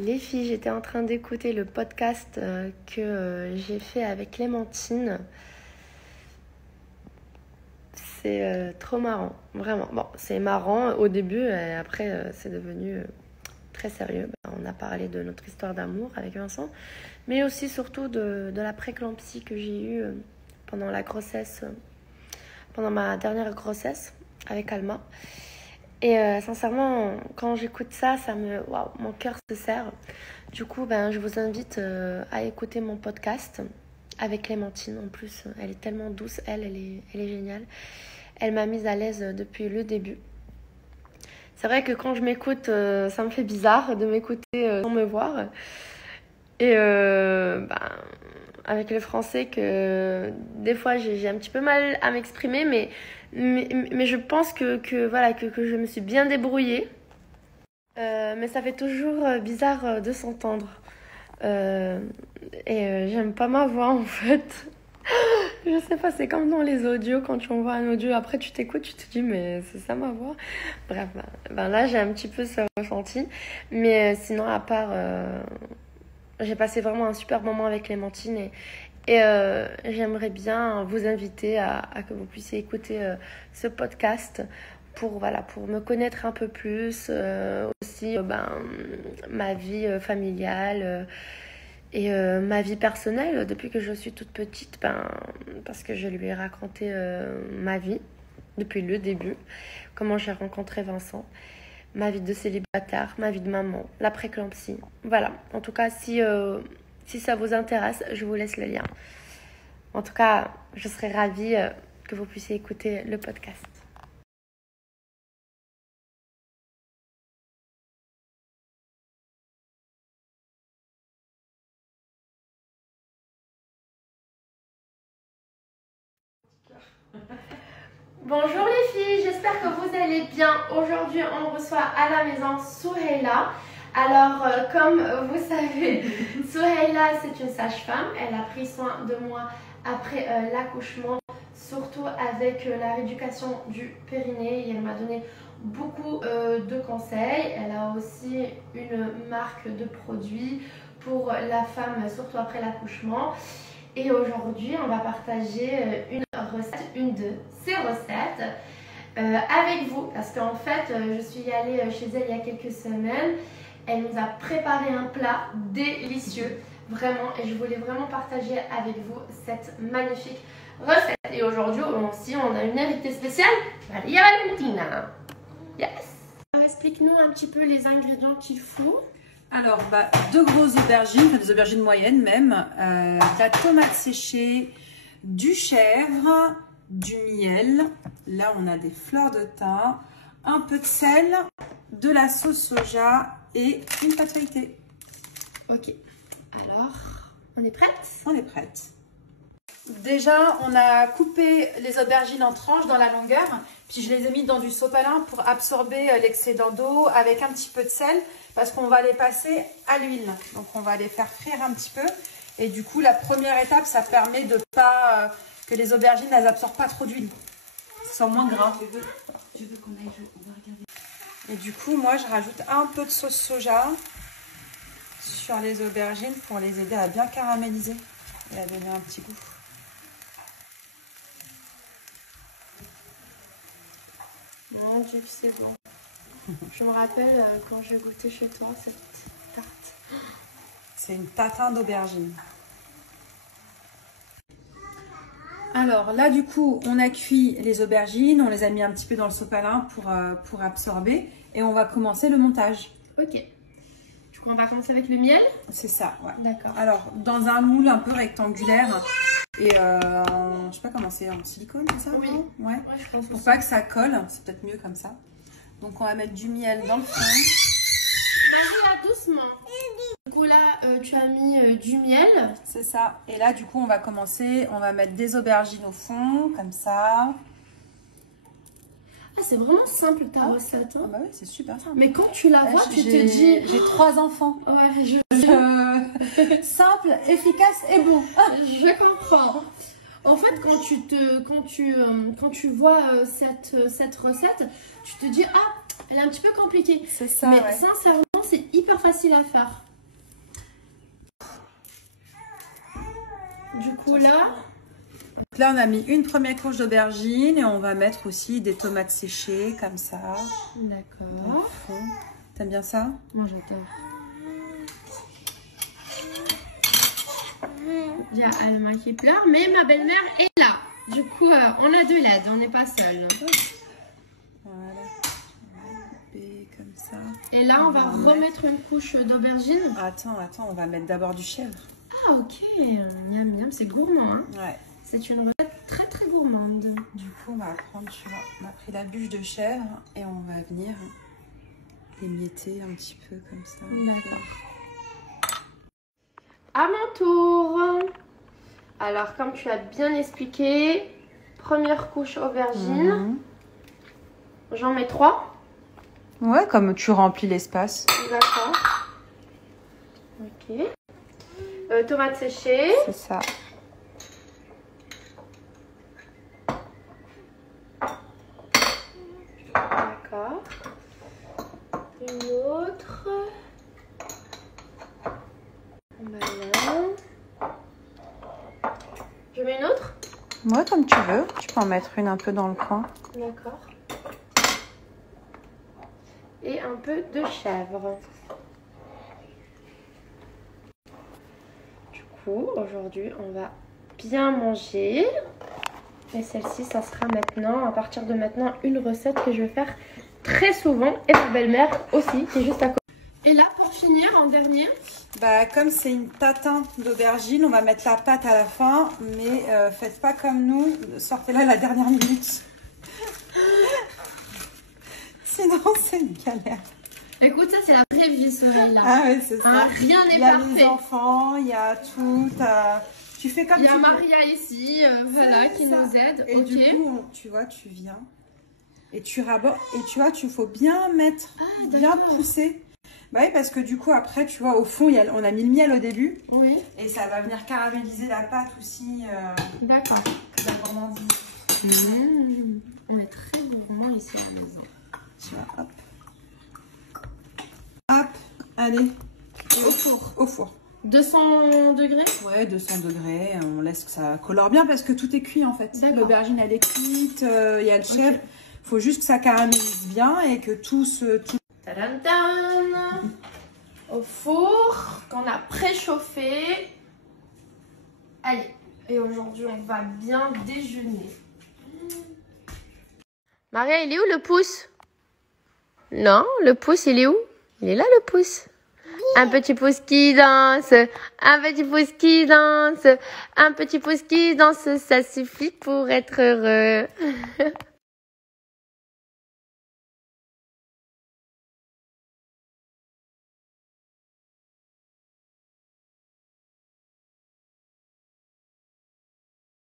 Les filles, j'étais en train d'écouter le podcast que j'ai fait avec Clémentine. C'est trop marrant, vraiment. Bon, c'est marrant au début et après c'est devenu très sérieux. On a parlé de notre histoire d'amour avec Vincent, mais aussi surtout de la préclampsie que j'ai eue pendant la grossesse, pendant ma dernière grossesse avec Alma. Et sincèrement, quand j'écoute ça, waouh, mon cœur se serre. Du coup, je vous invite à écouter mon podcast avec Clémentine. En plus, elle est tellement douce, elle est géniale. Elle m'a mise à l'aise depuis le début. C'est vrai que quand je m'écoute, ça me fait bizarre de m'écouter sans me voir. Et avec le français, que des fois j'ai un petit peu mal à m'exprimer, mais je pense que je me suis bien débrouillée. Mais ça fait toujours bizarre de s'entendre. J'aime pas ma voix en fait. Je sais pas, c'est comme dans les audios, quand tu envoies un audio, après tu t'écoutes, tu te dis mais c'est ça ma voix. Bref, là j'ai un petit peu ce ressenti. Mais sinon, à part, j'ai passé vraiment un super moment avec Clémentine et j'aimerais bien vous inviter à que vous puissiez écouter ce podcast pour me connaître un peu plus, aussi ma vie familiale et ma vie personnelle depuis que je suis toute petite, parce que je lui ai raconté ma vie depuis le début, comment j'ai rencontré Vincent, ma vie de célibataire, ma vie de maman, la préclampsie. Voilà, en tout cas, si ça vous intéresse, je vous laisse le lien. En tout cas, je serais ravie que vous puissiez écouter le podcast. Bonjour les filles, j'espère que vous allez bien. Aujourd'hui, on reçoit à la maison Souheila. Alors, comme vous savez, Souheila, c'est une sage-femme. Elle a pris soin de moi après l'accouchement, surtout avec la rééducation du périnée. Et elle m'a donné beaucoup de conseils. Elle a aussi une marque de produits pour la femme, surtout après l'accouchement. Et aujourd'hui, on va partager une de ces recettes avec vous. Parce qu'en fait, je suis allée chez elle il y a quelques semaines. Elle nous a préparé un plat délicieux, vraiment. Et je voulais vraiment partager avec vous cette magnifique recette. Et aujourd'hui aussi, on a une invitée spéciale, Maria Valentina. Yes! Alors, explique-nous un petit peu les ingrédients qu'il faut. Alors, 2 grosses aubergines, des aubergines moyennes même, de la tomate séchée, du chèvre, du miel, là on a des fleurs de thym, un peu de sel, de la sauce soja et une pâte feuilletée. Ok, alors, on est prête? On est prête. Déjà, on a coupé les aubergines en tranches dans la longueur, puis je les ai mis dans du sopalin pour absorber l'excédent d'eau avec un petit peu de sel, parce qu'on va les passer à l'huile. Donc, on va les faire frire un petit peu. Et du coup, la première étape, ça permet de pas que les aubergines, elles absorbent pas trop d'huile. Ça soit moins gras. Tu veux qu'on aille, on va regarder. Et du coup, moi, je rajoute un peu de sauce soja sur les aubergines pour les aider à bien caraméliser et à donner un petit goût. Mon Dieu, c'est bon. Je me rappelle quand j'ai goûté chez toi cette tarte. C'est une tatin d'aubergine. Alors là, du coup, on a cuit les aubergines, on les a mis un petit peu dans le sopalin pour absorber et on va commencer le montage. Ok. Du coup, on va commencer avec le miel. C'est ça, ouais. D'accord. Alors, dans un moule un peu rectangulaire et je sais pas comment c'est, en silicone, ça? Oui. Ouais. Je pense Pour aussi. pas que ça colle, c'est peut-être mieux comme ça. Donc, on va mettre du miel dans le fond. Maria, doucement. Du coup, là, tu as mis du miel. C'est ça. Et là, du coup, on va commencer. On va mettre des aubergines au fond, comme ça. Ah, c'est vraiment simple ta recette. Hein. Ah bah oui, c'est super simple. Mais quand tu la vois, tu te dis... J'ai 3 enfants. Ouais, Simple, efficace et bon. je comprends. En fait, quand tu vois cette recette, tu te dis, ah, elle est un petit peu compliquée. C'est ça, Mais ouais. sincèrement, c'est hyper facile à faire. Du coup là... Donc là, on a mis une première couche d'aubergine et on va mettre aussi des tomates séchées comme ça. D'accord. T'aimes bien ça? Moi j'adore. Il y a Alma qui pleure, mais ma belle-mère est là. Du coup, on a de l'aide, on n'est pas seul. Voilà. Et comme ça. Et là, on va remettre une couche d'aubergine. Attends, on va mettre d'abord du chèvre. Ah ok, miam miam, c'est gourmand. Hein. Ouais. C'est une recette très très gourmande. Du coup, on va prendre, tu vois, on a pris la bûche de chèvre et on va venir émietter un petit peu comme ça. D'accord. À mon tour. Alors, comme tu as bien expliqué, première couche aubergine. J'en mets 3. Ouais, comme tu remplis l'espace. D'accord. Ok. Tomates séchées. C'est ça. D'accord. Une autre. Voilà. Je mets une autre? Ouais, comme tu veux. Tu peux en mettre une un peu dans le coin. D'accord. Et un peu de chèvre. Du coup, aujourd'hui, on va bien manger. Et celle-ci, ça sera maintenant, à partir de maintenant, une recette que je vais faire très souvent. Et ma belle-mère aussi, qui est juste à côté. Et là, pour finir, en dernier, Bah, comme c'est une tatin d'aubergine, on va mettre la pâte à la fin. Mais faites pas comme nous, sortez-la à la dernière minute. Sinon, c'est une galère. écoute, ça c'est la vraie vie, Soraya. Ah oui, c'est ça. Hein, rien n'est Il y a parfait. les enfants, il y a tout. Tu fais comme Il y a tu veux. Maria ici, voilà, qui ça. nous aide. Et Ok. du coup, tu vois, tu viens et tu rabordes. Et tu vois, faut bien mettre, Ah, bien d'accord. pousser. Bah oui, parce que du coup, après, tu vois, au fond, on a mis le miel au début. Oui. Et ça va venir caraméliser la pâte aussi. D'accord. La gourmandise. On est très gourmand ici à la maison. Tu vois, hop. Hop, allez. Au four. Au four. 200 degrés? Ouais, 200 degrés. On laisse que ça colore bien parce que tout est cuit en fait. L'aubergine, elle est cuite. Il y a le chèvre. Il faut juste que ça caramélise bien et que tout se... Tadam! Au four qu'on a préchauffé. Allez, et aujourd'hui on va bien déjeuner. Maria, il est où le pouce? Non, le pouce il est où? Il est là le pouce. Un petit pouce qui danse, un petit pouce qui danse, un petit pouce qui danse, ça suffit pour être heureux.